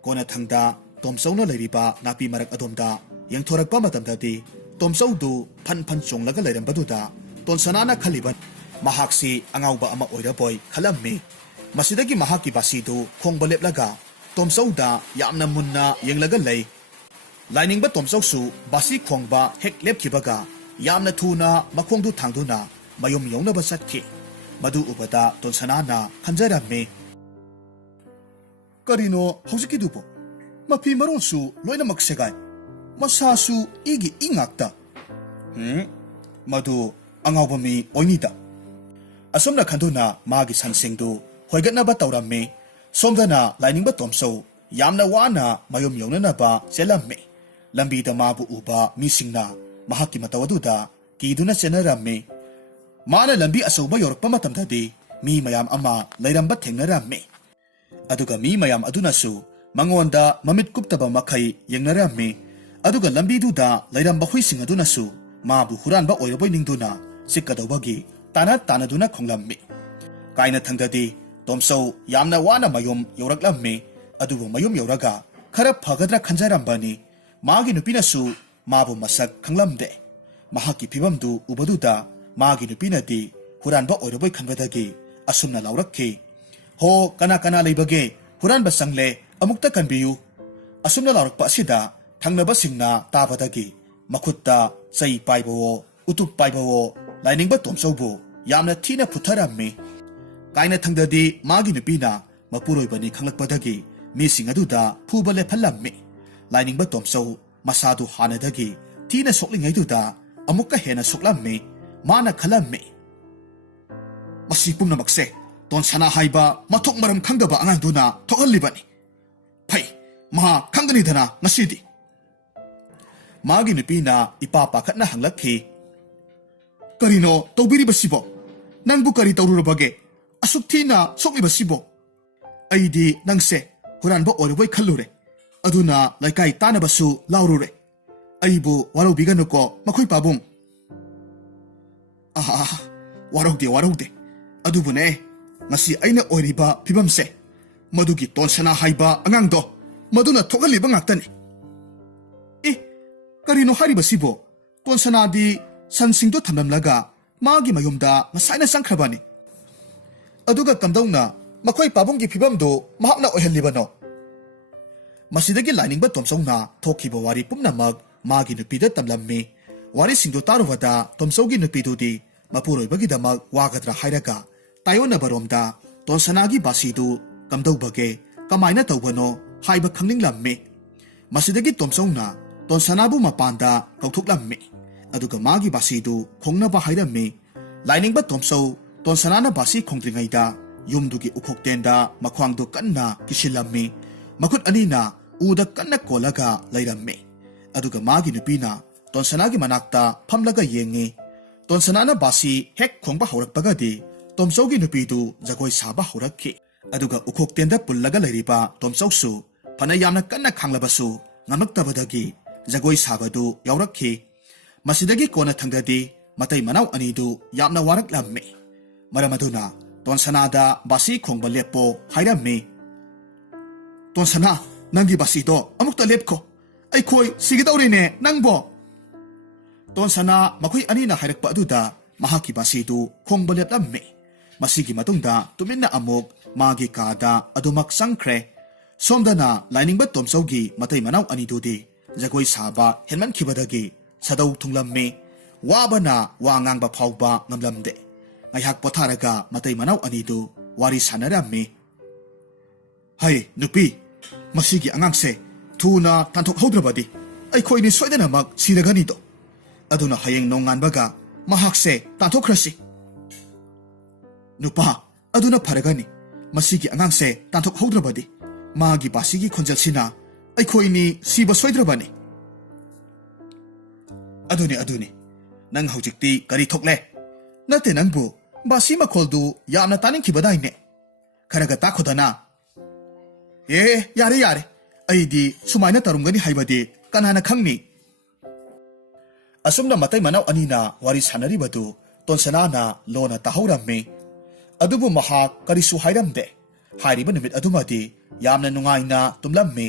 ꯀꯣꯟꯅꯊꯪꯗ ꯇꯣꯝꯆꯧꯅ ꯂꯩꯔꯤꯕ ꯅꯥꯄꯤ ꯃꯔꯛ ꯑꯗꯣꯝꯗ ꯌꯦꯡꯊꯣꯔꯛꯄ ꯃꯇꯝꯗꯗꯤ ꯇꯣꯝꯆꯧꯗꯨ ꯐꯟ ꯐꯟ ꯆꯣꯡꯂꯒ ꯂꯩꯔꯝꯕꯗꯨꯗ ꯇꯣꯟꯁꯅꯥꯅ ꯈꯜꯂꯤꯕ ꯃꯍꯥꯛꯁꯤ ꯑꯉꯥꯎꯕ ꯑꯃ ꯑꯣꯏꯔꯕꯣꯏ ꯈꯜꯂꯝꯃꯤ꯫ ꯃꯁꯤꯗꯒꯤ ꯃꯍꯥꯛꯀꯤ ꯕꯥꯁꯤꯗꯨ ꯈꯣꯡꯕ ꯂꯦꯞꯂꯒ ꯇꯣꯝꯆꯧꯗ ꯌꯥꯝꯅ ꯃꯨꯟꯅ ꯌꯦꯡꯂꯒ ꯂꯩ꯫ ꯂꯥꯏꯅꯤꯡꯕ ꯇꯣꯝꯆꯧꯁꯨ ꯕꯥꯁꯤ ꯈꯣꯡꯕ ꯍꯦꯛ ꯂꯦꯞꯈꯤꯕꯒ ꯌꯥꯝꯅ ꯊꯨꯅ ꯃꯈꯣꯡꯗꯨ ꯊꯥꯡꯗꯨꯅ ꯃꯌꯨꯝ ꯌꯧꯅꯕ ꯆꯠꯈꯤ꯫ ꯃꯗꯨ ꯎꯕꯗ ꯇꯣꯟꯁꯅꯥꯅ ꯈꯟꯖꯔꯝꯃꯤ, ꯀꯔꯤꯅꯣ ꯍꯧꯖꯤꯛꯀꯤꯗꯨꯕꯣ? ꯃꯐꯤ ꯃꯔꯣꯜꯁꯨ ꯂꯣꯏꯅꯃꯛ ꯁꯦꯒꯥꯏ, ꯃꯁꯥꯁꯨ ꯏꯒꯤ ꯏ ꯉꯥꯛꯇ꯫ ꯃꯗꯨ ꯑꯉꯥꯎꯕ ꯃꯤ ꯑꯣꯏꯅꯤꯗ꯫ ꯑꯁꯨꯝꯅ ꯈꯟꯗꯨꯅ ꯃꯥꯒꯤ ꯁꯟꯁꯤꯡꯗꯨ ꯍꯣꯏꯒꯠꯅꯕ ꯇꯧꯔꯝꯃꯤ꯫ ꯁꯣꯝꯗꯅ ꯂꯥꯏꯅꯤꯡꯕ ꯇꯣꯝꯆꯧ ꯌꯥꯝꯅ ꯋꯥꯅ ꯃꯌꯨꯝ ꯌꯧꯅꯅꯕ ꯆꯦꯜꯂꯝꯃꯤ꯫ ꯂꯝꯕꯤꯗ ꯃꯥꯕꯨ ꯎꯕ ꯃꯤꯁꯤꯡꯅ ꯃꯍꯥꯛꯀꯤ ꯃꯇꯧ ꯑꯗꯨꯗ ꯀꯤꯗꯨꯅ ꯆꯦꯟꯅꯔꯝꯃꯤ꯫ ꯃꯥꯅ ꯂꯝꯕꯤ ꯑꯆꯧꯕ ꯌꯧꯔꯛꯄ ꯃꯇꯝꯗꯗꯤ ꯃꯤ ꯃꯌꯥꯝ ꯑꯃ ꯂꯩꯔꯝꯕ ꯊꯦꯡꯅꯔꯝꯃꯤ꯫ ꯑꯗꯨꯒ ꯃꯤ ꯃꯌꯥꯝ ꯑꯗꯨꯅꯁꯨ ꯃꯉꯣꯟꯗ ꯃꯃꯤꯠ ꯀꯨꯞꯇꯕ ꯃꯈꯩ ꯌꯦꯡꯅꯔꯝꯃꯤ꯫ ꯑꯗꯨꯒ ꯂꯝꯕꯤꯗꯨꯗ ꯂꯩꯔꯝꯕ ꯍꯨꯏꯁꯤꯡ ꯑꯗꯨꯅꯁꯨ ꯃꯥꯕꯨ ꯍꯨꯔꯥꯟꯕ ꯑꯣꯏꯔꯕꯣꯏ ꯅꯤꯡꯗꯨꯅ ꯆꯤꯛꯀꯗꯧꯕꯒꯤ ꯇꯥꯟꯅ ꯇꯥꯟꯅꯗꯨꯅ ꯈꯣꯡꯂꯝꯃꯤ꯫ ꯀꯥꯏꯅꯊꯪꯗꯗꯤ ꯇꯣꯝꯆꯧ ꯌꯥꯝꯅ ꯋꯥꯅ ꯃꯌꯨꯝ ꯌꯧꯔꯛꯂꯝꯃꯤ꯫ ꯑꯗꯨꯕꯨ ꯃꯌꯨꯝ ꯌꯧꯔꯒ ꯈꯔ ꯐꯒꯗ꯭ꯔꯥ ꯈꯟꯖꯔꯝꯕꯅꯤ꯫ ꯃꯥꯒꯤ ꯅꯨꯄꯤꯅꯁꯨ ꯃꯥꯕꯨ ꯃꯁꯛ ꯈꯪꯂꯝꯗꯦ꯫ ꯃꯍꯥꯛꯀꯤ ꯐꯤꯕꯝꯗꯨ ꯎꯕꯗꯨꯗ ꯃꯥꯒꯤ ꯅꯨꯄꯤꯅꯗꯤ ꯍꯨꯔꯥꯟꯕ ꯑꯣꯏꯔꯕꯣꯏ ꯈꯟꯕꯗꯒꯤ ꯑꯁꯨꯝꯅ ꯂꯥꯎꯔꯛꯈꯤ, ꯍꯣ ꯀꯅꯥ ꯀꯅꯥ ꯂꯩꯕꯒꯦ? ꯍꯨꯔꯥꯟꯕ ꯆꯪꯂꯦ, ꯑꯃꯨꯛꯇ ꯀꯟꯕꯤꯌꯨ꯫ ꯑꯁꯨꯝꯅ ꯂꯥꯎꯔꯛꯄ ꯑꯁꯤꯗ ꯊꯪꯅꯕꯁꯤꯡꯅ ꯇꯥꯕꯗꯒꯤ ꯃꯈꯨꯠꯇ ꯆꯩ ꯄꯥꯏꯕꯋꯣ ꯎꯇꯨꯞ ꯄꯥꯏꯕꯋꯣ ꯂꯥꯏꯅꯤꯡꯕ ꯇꯣꯝꯆꯧꯕꯨ ꯌꯥꯝꯅ ꯊꯤꯅ ꯐꯨꯊꯔꯝꯃꯤ꯫ ꯀꯥꯏꯅꯊꯪꯗꯗꯤ ꯃꯥꯒꯤ ꯅꯨꯄꯤꯅ ꯃꯄꯨꯔꯣꯏꯕꯅꯤ ꯈꯪꯂꯛꯄꯗꯒꯤ ꯃꯤꯁꯤꯡ ꯑꯗꯨꯗ ꯐꯨꯕ ꯂꯦꯞꯍꯜꯂꯝꯃꯤ꯫ ꯂꯥꯏꯅꯤꯡꯕ ꯇꯣꯝꯆꯧ ꯃꯁꯥꯗꯨ ꯍꯥꯟꯅꯗꯒꯤ ꯊꯤꯅ ꯁꯣꯛꯂꯤꯉꯩꯗꯨꯗ ꯑꯃꯨꯛꯀ ꯍꯦꯟꯅ ꯁꯣꯛꯂꯝꯃꯤ꯫ ꯃꯥꯅ ꯈꯜꯂꯝꯃꯤ, ꯃꯁꯤ ꯄꯨꯝꯅꯃꯛꯁꯦ ꯇꯣꯟꯁꯅꯥ ꯍꯥꯏꯕ ꯃꯊꯣꯛ ꯃꯔꯝ ꯈꯪꯗꯕ ꯑꯉꯥꯡꯗꯨꯅ ꯊꯣꯛꯍꯜꯂꯤꯕꯅꯤ꯫ ꯐꯩ, ꯃꯍꯥꯛ ꯈꯪꯒꯅꯤꯗꯅ ꯉꯁꯤꯗꯤ꯫ ꯃꯥꯒꯤ ꯅꯨꯄꯤꯅ ꯏꯄꯥ ꯄꯥꯈꯠꯅ ꯍꯪꯂꯛꯈꯤ, ꯀꯔꯤꯅꯣ ꯇꯧꯕꯤꯔꯤꯕꯁꯤꯕꯣ? ꯅꯪꯕꯨ ꯀꯔꯤ ꯇꯧꯔꯨꯔꯕꯒꯦ? ꯑꯁꯨꯛ ꯊꯤꯅ ꯁꯣꯛꯂꯤꯕꯁꯤꯕꯣ? ꯑꯩꯗꯤ ꯅꯪꯁꯦ ꯍꯨꯔꯥꯟꯕ ꯑꯣꯏꯔꯕꯣꯏ ꯈꯜꯂꯨꯔꯦ꯫ ꯑꯗꯨꯅ ꯂꯩꯀꯥꯏ ꯇꯥꯅꯕꯁꯨ ꯂꯥꯎꯔꯨꯔꯦ꯫ ꯑꯩꯕꯨ ꯋꯥꯔꯧꯕꯤꯒꯅꯨꯀꯣ ꯃꯈꯣꯏ ꯄꯥꯕꯨꯡ꯫ ꯋꯥꯔꯧꯗꯦ ꯋꯥꯔꯧꯗꯦ꯫ ꯑꯗꯨꯕꯨꯅꯦ, ꯉꯁꯤ ꯑꯩꯅ ꯑꯣꯏꯔꯤꯕ ꯐꯤꯕꯝꯁꯦ ꯃꯗꯨꯒꯤ ꯇꯣꯟꯁꯅꯥ ꯍꯥꯏꯕ ꯑꯉꯥꯡꯗꯣ ꯃꯗꯨꯅ ꯊꯣꯛꯍꯜꯂꯤꯕ ꯉꯥꯛꯇꯅꯤ꯫ ꯀꯔꯤꯅꯣ ꯍꯥꯏꯔꯤꯕꯁꯤꯕꯣ? ꯇꯣꯟꯁꯅꯥꯗꯤ ꯁꯟꯁꯤꯡꯗꯨ ꯊꯝꯂꯝꯂꯒ ꯃꯥꯒꯤ ꯃꯌꯨꯝꯗ ꯉꯁꯥꯏꯅ ꯆꯪꯈ꯭ꯔꯕꯅꯤ꯫ ꯑꯗꯨꯒ ꯀꯝꯗꯧꯅ ꯃꯈꯣꯏ ꯄꯥꯕꯨꯡꯒꯤ ꯐꯤꯕꯝꯗꯨ ꯃꯍꯥꯛꯅ ꯑꯣꯏꯍꯜꯂꯤꯕꯅꯣ? ꯃꯁꯤꯗꯒꯤ ꯂꯥꯏꯅꯤꯡꯕ ꯇꯣꯝꯆꯧꯅ ꯊꯣꯛꯈꯤꯕ ꯋꯥꯔꯤ ꯄꯨꯝꯅꯃꯛ ꯃꯥꯒꯤ ꯅꯨꯄꯤꯗ ꯇꯝꯂꯝꯃꯤ꯫ ꯋꯥꯔꯤꯁꯤꯡꯗꯨ ꯇꯥꯔꯨꯕꯗ ꯇꯣꯝꯆꯧꯒꯤ ꯅꯨꯄꯤꯗꯨꯗꯤ ꯃꯄꯨꯔꯣꯏꯕꯒꯤꯗꯃꯛ ꯋꯥꯒꯗ꯭ꯔꯥ ꯍꯥꯏꯔꯒ ꯇꯥꯏꯌꯣꯟꯅꯕꯔꯣꯝꯗ ꯇꯣꯟꯁꯅꯥꯒꯤ ꯕꯥꯁꯤꯗꯨ ꯀꯝꯗꯧꯕꯒꯦ, ꯀꯃꯥꯏꯅ ꯇꯧꯕꯅꯣ ꯍꯥꯏꯕ ꯈꯪꯅꯤꯡꯂꯝꯃꯤ꯫ ꯃꯁꯤꯗꯒꯤ ꯇꯣꯝꯆꯧꯅ ꯇꯣꯟꯁꯅꯥꯕꯨ ꯃꯄꯥꯟꯗ ꯀꯧꯊꯣꯛꯂꯝꯃꯤ꯫ ꯑꯗꯨꯒ ꯃꯥꯒꯤ ꯕꯥꯁꯤꯗꯨ ꯈꯣꯡꯅꯕ ꯍꯥꯏꯔꯝꯃꯤ꯫ ꯂꯥꯏꯅꯤꯡꯕ ꯇꯣꯝꯆꯧ ꯇꯣꯟꯁꯅꯥꯅ ꯕꯥꯁꯤ ꯈꯣꯡꯗ꯭ꯔꯤꯉꯩꯗ ꯌꯨꯝꯗꯨꯒꯤ ꯎꯈꯣꯛꯇꯦꯟꯗ ꯃꯈ꯭ꯋꯥꯡꯗꯨ ꯀꯟꯅ ꯀꯤꯁꯤꯜꯂꯝꯃꯤ꯫ ꯃꯈꯨꯠ ꯑꯅꯤꯅ ꯎꯗ ꯀꯟꯅ ꯀꯣꯜꯂꯒ ꯂꯩꯔꯝꯃꯤ꯫ ꯑꯗꯨꯒ ꯃꯥꯒꯤ ꯅꯨꯄꯤꯅ ꯇꯣꯟꯁꯅꯥꯒꯤ ꯃꯅꯥꯛꯇ ꯐꯝꯂꯒ ꯌꯦꯡꯉꯤ꯫ ꯇꯣꯟꯁꯅꯥꯅ ꯕꯥꯁꯤ ꯍꯦꯛ ꯈꯣꯡꯕ ꯍꯧꯔꯛꯄꯒꯗꯤ ꯇꯣꯝꯆꯧꯒꯤ ꯅꯨꯄꯤꯗꯨ ꯖꯒꯣꯏ ꯁꯥꯕ ꯍꯧꯔꯛꯈꯤ꯫ ꯑꯗꯨꯒ ꯎꯈꯣꯛꯇꯦꯟꯗ ꯄꯨꯜꯂꯒ ꯂꯩꯔꯤꯕ ꯇꯣꯝꯆꯧꯁꯨ ꯐꯅ ꯌꯥꯝꯅ ꯀꯟꯅ ꯈꯥꯡꯂꯕꯁꯨ ꯉꯝꯂꯛꯇꯕꯗꯒꯤ ꯖꯒꯣꯏ ꯁꯥꯕꯗꯨ ꯌꯥꯎꯔꯛꯈꯤ꯫ ꯃꯁꯤꯗꯒꯤ ꯀꯣꯟꯅꯊꯪꯗꯗꯤ ꯃꯇꯩ ꯃꯅꯥꯎ ꯑꯅꯤꯗꯨ ꯌꯥꯝꯅ ꯋꯥꯔꯛꯂꯝꯃꯤ꯫ ꯃꯔꯝ ꯑꯗꯨꯅ ꯇꯣꯟꯁꯅꯥꯗ ꯕꯥꯁꯤ ꯈꯣꯡꯕ ꯂꯦꯞꯄꯣ ꯍꯥꯏꯔꯝꯃꯤ꯫ ꯇꯣꯟꯁꯅꯥ, ꯅꯪꯒꯤ ꯕꯥꯁꯤꯗꯣ ꯑꯃꯨꯛꯇ ꯂꯦꯞꯈꯣ, ꯑꯩꯈꯣꯏ ꯁꯤꯒꯗꯧꯔꯦꯅꯦ ꯅꯪꯕꯣ꯫ ꯇꯣꯟꯁꯅꯥ ꯃꯈꯣꯏ ꯑꯅꯤꯅ ꯍꯥꯏꯔꯛꯄ ꯑꯗꯨꯗ ꯃꯍꯥꯛꯀꯤ ꯕꯥꯁꯤꯗꯨ ꯈꯣꯡꯕ ꯂꯦꯞꯂꯝꯃꯤ꯫ ꯃꯁꯤꯒꯤ ꯃꯇꯨꯡꯗ ꯇꯨꯃꯤꯟꯅ ꯑꯃꯨꯛ ꯃꯥꯒꯤ ꯀꯥꯗ ꯑꯗꯨꯃꯛ ꯆꯪꯈ꯭ꯔꯦ꯫ ꯁꯣꯝꯗꯅ ꯂꯥꯏꯅꯤꯡꯕ ꯇꯣꯝꯆꯧꯒꯤ ꯃꯇꯩ ꯃꯅꯥꯎ ꯑꯅꯤꯗꯨꯗꯤ ꯖꯒꯣꯏ ꯁꯥꯕ ꯍꯦꯟꯃꯟꯈꯤꯕꯗꯒꯤ ꯁꯗꯧ ꯊꯨꯡꯂꯝꯃꯤ꯫ ꯋꯥꯕꯅ ꯋꯥ ꯉꯥꯡꯕ ꯐꯥꯎꯕ ꯉꯝꯂꯝꯗꯦ꯫ ꯉꯥꯏꯍꯥꯛ ꯄꯣꯊꯥꯔꯒ ꯃꯇꯩ ꯃꯅꯥꯎ ꯑꯅꯤꯗꯨ ꯋꯥꯔꯤ ꯁꯥꯟꯅꯔꯝꯃꯤ꯫ Hay, nupi, masigi angangse, thuna tanthokhodrabadi, ꯑꯩꯈꯣꯏꯅꯤ ꯁꯣꯏꯗꯅꯃꯛ ꯁꯤꯔꯒꯅꯤꯗꯣ ꯑꯗꯨꯅ ꯍꯌꯦꯡ ꯅꯣꯡꯉꯥꯟꯕꯒ ꯃꯍꯥꯛꯁꯦ ꯇꯥꯟꯊꯣꯛꯈ꯭ꯔꯁꯤ ꯅꯨꯄꯥ ꯑꯗꯨꯅ ꯐꯔꯒꯅꯤ ꯃꯁꯤꯒꯤ ꯑꯉꯥꯡꯁꯦ ꯇꯥꯟꯊꯣꯛꯍꯧꯗ꯭ꯔꯕꯗꯤ ꯃꯥꯒꯤ ꯕꯥꯁꯤꯒꯤ ꯈꯣꯟꯖꯦꯜꯁꯤꯅ ꯑꯩꯈꯣꯏꯅꯤ ꯁꯤꯕ ꯁꯣꯏꯗ꯭ꯔꯕꯅꯤ ꯑꯗꯨꯅꯤ ꯅꯪ ꯍꯧꯖꯤꯛꯇꯤ ꯀꯔꯤ ꯊꯣꯛꯂꯦ ꯅꯠꯇꯦ ꯅꯪꯕꯨ ꯕꯥꯁꯤ ꯃꯈꯣꯜꯗꯨ ꯌꯥꯝꯅ ꯇꯥꯅꯤꯡꯈꯤꯕꯗꯥꯏꯅꯦ ꯈꯔꯒ ꯇꯥꯈꯣꯗꯅ ꯌꯥꯔꯦ ꯑꯩꯗꯤ ꯁꯨꯃꯥꯏꯅ ꯇꯧꯔꯝꯒꯅꯤ ꯍꯥꯏꯕꯗꯤ ꯀꯅꯥꯅ ꯈꯪꯅꯤ ꯑꯁꯨꯝꯅ ꯃꯇꯩ ꯃꯅꯥꯎ ꯑꯅꯤꯅ ꯋꯥꯔꯤ ꯁꯥꯟꯅꯔꯤꯕꯗꯨ ꯇꯣꯟꯁꯅꯥꯅ ꯂꯣꯟꯅ ꯇꯥꯍꯧꯔꯝꯃꯤ ꯑꯗꯨꯕꯨ ꯃꯍꯥꯛ ꯀꯔꯤꯁꯨ ꯍꯥꯏꯔꯝꯗꯦ ꯍꯥꯏꯔꯤꯕ ꯅꯨꯃꯤꯠ ꯑꯗꯨꯃꯗꯤ ꯌꯥꯝꯅ ꯅꯨꯡꯉꯥꯏꯅ ꯇꯨꯝꯂꯝꯃꯤ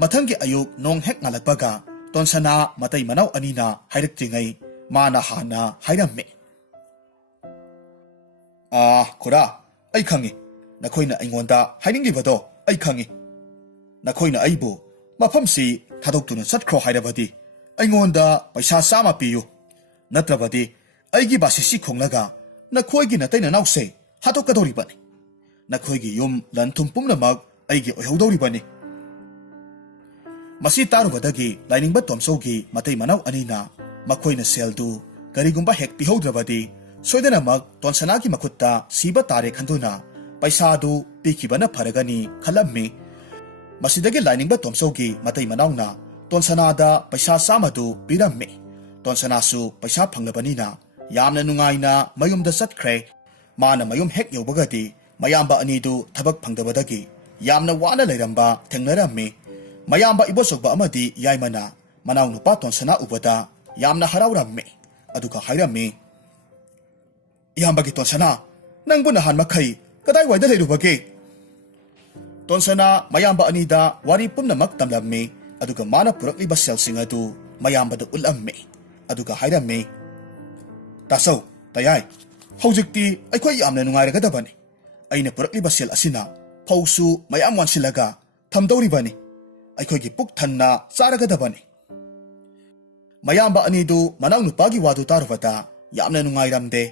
ꯃꯊꯪꯒꯤ ꯑꯌꯨꯛ ꯅꯣꯡ ꯍꯦꯛ ꯉꯥꯜꯂꯛꯄꯒ ꯇꯣꯟꯁꯅꯥ ꯃꯇꯩ ꯃꯅꯥꯎ ꯑꯅꯤꯅ ꯍꯥꯏꯔꯛꯇ꯭ꯔꯤꯉꯩ ꯃꯥꯅ ꯍꯥꯟꯅ ꯍꯥꯏꯔꯝꯃꯤ ꯈꯨꯔꯥ ꯑꯩ ꯈꯪꯉꯤ ꯅꯈꯣꯏꯅ ꯑꯩꯉꯣꯟꯗ ꯍꯥꯏꯅꯤꯡꯂꯤꯕꯗꯣ ꯑꯩ ꯈꯪꯉꯤ ꯅꯈꯣꯏꯅ ꯑꯩꯕꯨ ꯃꯐꯝꯁꯤ ꯊꯥꯗꯣꯛꯇꯨꯅ ꯆꯠꯈ꯭ꯔꯣ ꯍꯥꯏꯔꯕꯗꯤ ꯑꯩꯉꯣꯟꯗ ꯄꯩꯁꯥ 100 ꯄꯤꯌꯨ ꯅꯠꯇ꯭ꯔꯕꯗꯤ ꯑꯩꯒꯤ ꯕꯥꯁꯤꯁꯤ ꯈꯣꯡꯂꯒ ꯅꯈꯣꯏꯒꯤ ꯅꯇꯩ ꯅꯅꯥꯎꯁꯦ ꯍꯥꯠꯇꯣꯛꯀꯗꯧꯔꯤꯕꯅꯤ ꯅꯈꯣꯏꯒꯤ ꯌꯨꯝ ꯂꯟ ꯊꯨꯝ ꯄꯨꯝꯅꯃꯛ ꯑꯩꯒꯤ ꯑꯣꯏꯍꯧꯗꯧꯔꯤꯕꯅꯤ ꯃꯁꯤ ꯇꯥꯔꯨꯕꯗꯒꯤ ꯂꯥꯏꯅꯤꯡꯕ ꯇꯣꯝꯆꯧꯒꯤ ꯃꯇꯩ ꯃꯅꯥꯎ ꯑꯅꯤꯅ ꯃꯈꯣꯏꯅ ꯁꯦꯜꯗꯨ ꯀꯔꯤꯒꯨꯝꯕ ꯍꯦꯛ ꯄꯤꯍꯧꯗ꯭ꯔꯕꯗꯤ ꯁꯣꯏꯗꯅꯃꯛ ꯇꯣꯟꯁꯅꯥꯒꯤ ꯃꯈꯨꯠꯇ ꯁꯤꯕ ꯇꯥꯔꯦ ꯈꯟꯗꯨꯅ ꯄꯩꯁꯥꯗꯨ ꯄꯤꯈꯤꯕꯅ ꯐꯔꯒꯅꯤ ꯈꯜꯂꯝꯃꯤ ꯃꯁꯤꯗꯒꯤ ꯂꯥꯏꯅꯤꯡꯕ ꯇꯣꯝꯆꯧꯒꯤ ꯃꯇꯩ ꯃꯅꯥꯎꯅ ꯇꯣꯟꯁꯅꯥꯗ ꯄꯩꯁꯥ 100ꯗꯨ ꯄꯤꯔꯝꯃꯤ ꯇꯣꯟꯁꯅꯥꯁꯨ ꯄꯩꯁꯥ ꯐꯪꯂꯕꯅꯤꯅ ꯌꯥꯝꯅ ꯅꯨꯡꯉꯥꯏꯅ ꯃꯌꯨꯝꯗ ꯆꯠꯈ꯭ꯔꯦ ꯃꯥꯅ ꯃꯌꯨꯝ ꯍꯦꯛ ꯌꯧꯕꯒꯗꯤ ꯃꯌꯥꯝꯕ ꯑꯅꯤꯗꯨ ꯊꯕꯛ ꯐꯪꯗꯕꯗꯒꯤ ꯌꯥꯝꯅ ꯋꯥꯅ ꯂꯩꯔꯝꯕ ꯊꯦꯡꯅꯔꯝꯃꯤ ꯃꯌꯥꯝꯕ ꯏꯕꯣꯆꯧꯕ ꯑꯃꯗꯤ ꯌꯥꯏꯃꯅ ꯃꯅꯥꯎ ꯅꯨꯄꯥ ꯇꯣꯟꯁꯅꯥ ꯎꯕꯗ ꯌꯥꯝꯅ ꯍꯔꯥꯎꯔꯝꯃꯤ ꯑꯗꯨꯒ ꯍꯥꯏꯔꯝꯃꯤ ꯏꯌꯥꯝꯕꯒꯤ ꯇꯣꯟꯁꯅꯥ ꯅꯪꯕꯨ ꯅꯍꯥꯟ ꯃꯈꯩ ꯀꯗꯥꯏꯋꯥꯏꯗ ꯂꯩꯔꯨꯕꯒꯦ ꯇꯣꯟꯁꯅꯥ ꯃꯌꯥꯝꯕ ꯑꯅꯤꯗ ꯋꯥꯔꯤ ꯄꯨꯝꯅꯃꯛ ꯇꯝꯂꯝꯃꯤ ꯑꯗꯨꯒ ꯃꯥꯅ ꯄꯨꯔꯛꯂꯤꯕ ꯁꯦꯜꯁꯤꯡ ꯑꯗꯨ ꯃꯌꯥꯝꯕꯗ ꯎꯠꯂꯝꯃꯤ ꯑꯗꯨꯒ ꯍꯥꯏꯔꯝꯃꯤ ꯇꯥꯆꯧ ꯇꯌꯥꯏ ꯍꯧꯖꯤꯛꯇꯤ ꯑꯩꯈꯣꯏ ꯌꯥꯝꯅ ꯅꯨꯡꯉꯥꯏꯔꯒꯗꯕꯅꯤ ꯑꯩꯅ ꯄꯨꯔꯛꯂꯤꯕ ꯁꯦꯜ ꯑꯁꯤꯅ ꯐꯧꯁꯨ ꯃꯌꯥꯝ ꯋꯥꯟꯁꯤꯜꯂꯒ ꯊꯝꯗꯧꯔꯤꯕꯅꯤ ꯑꯩꯈꯣꯏꯒꯤ ꯄꯨꯛ ꯊꯟꯅ ꯆꯥꯔꯒꯗꯕꯅꯤ ꯃꯌꯥꯝꯕ ꯑꯅꯤꯗꯨ ꯃꯅꯥꯎ ꯅꯨꯄꯥꯒꯤ ꯋꯥꯗꯨ ꯇꯥꯔꯨꯕꯗ ꯌꯥꯝꯅ ꯅꯨꯡꯉꯥꯏꯔꯝꯗꯦ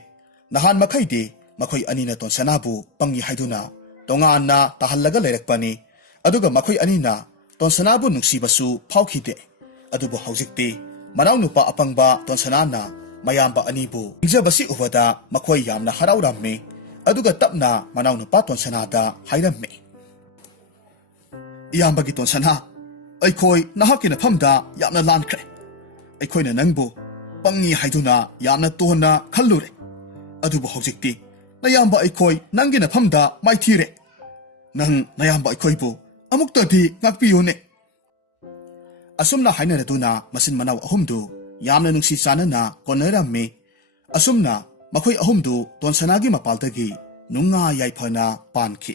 ꯅꯍꯥꯟ ꯃꯈꯩꯗꯤ ꯃꯈꯣꯏ ꯑꯅꯤꯅ ꯇꯣꯟꯁꯅꯥꯕꯨ ꯄꯪꯉꯤ ꯍꯥꯏꯗꯨꯅ ꯇꯣꯉꯥꯟꯅ ꯇꯥꯍꯜꯂꯒ ꯂꯩꯔꯛꯄꯅꯤ ꯑꯗꯨꯒ ꯃꯈꯣꯏ ꯑꯅꯤꯅ ꯇꯣꯟꯁꯅꯥꯕꯨ ꯅꯨꯡꯁꯤꯕꯁꯨ ꯐꯥꯎꯈꯤꯗꯦ ꯑꯗꯨꯕꯨ ꯍꯧꯖꯤꯛꯇꯤ ꯃꯅꯥꯎ ꯅꯨꯄꯥ ꯑꯄꯪꯕ ꯇꯣꯟꯁꯅꯥꯅ ꯃꯌꯥꯝꯕ ꯑꯅꯤꯕꯨ ꯅꯤꯡꯖꯕꯁꯤ ꯎꯕꯗ ꯃꯈꯣꯏ ꯌꯥꯝꯅ ꯍꯔꯥꯎꯔꯝꯃꯤ ꯑꯗꯨꯒ ꯇꯞꯅ ꯃꯅꯥꯎ ꯅꯨꯄꯥ ꯇꯣꯟꯁꯅꯥꯗ ꯍꯥꯏꯔꯝꯃꯤ ꯏꯌꯥꯝꯕꯒꯤ ꯇꯣꯟꯁꯅꯥ ꯑꯩꯈꯣꯏ ꯅꯍꯥꯛꯀꯤ ꯅꯐꯝꯗ ꯌꯥꯝꯅ ꯂꯥꯟꯈ꯭ꯔꯦ ꯑꯩꯈꯣꯏꯅ ꯅꯪꯕꯨ ꯄꯪꯉꯤ ꯍꯥꯏꯗꯨꯅ ꯌꯥꯝꯅ ꯇꯣꯟꯅ ꯈꯜꯂꯨꯔꯦ ꯑꯗꯨꯕꯨ ꯍꯧꯖꯤꯛꯇꯤ ꯅꯌꯥꯝꯕ ꯑꯩꯈꯣꯏ ꯅꯪꯒꯤ ꯅꯐꯝꯗ ꯃꯥꯏꯊꯤꯔꯦ ꯅꯪ ꯅꯌꯥꯝꯕ ꯑꯩꯈꯣꯏꯕꯨ ꯑꯃꯨꯛꯇꯗꯤ ꯉꯥꯛꯄꯤꯌꯨꯅꯦ ꯑꯁꯨꯝꯅ ꯍꯥꯏꯅꯔꯗꯨꯅ ꯃꯆꯤꯟ ꯃꯅꯥꯎ ꯑꯍꯨꯝꯗꯨ ꯌꯥꯝꯅ ꯅꯨꯡꯁꯤ ꯆꯥꯟꯅꯅ ꯀꯣꯟꯅꯔꯝꯃꯤ ꯑꯁꯨꯝꯅ ꯃꯈꯣꯏ ꯑꯍꯨꯝꯗꯨ ꯇꯣꯟꯁꯅꯥꯒꯤ ꯃꯄꯥꯜꯗꯒꯤ ꯅꯨꯡꯉꯥꯏ ꯌꯥꯏꯐꯅ ꯄꯥꯟꯈꯤ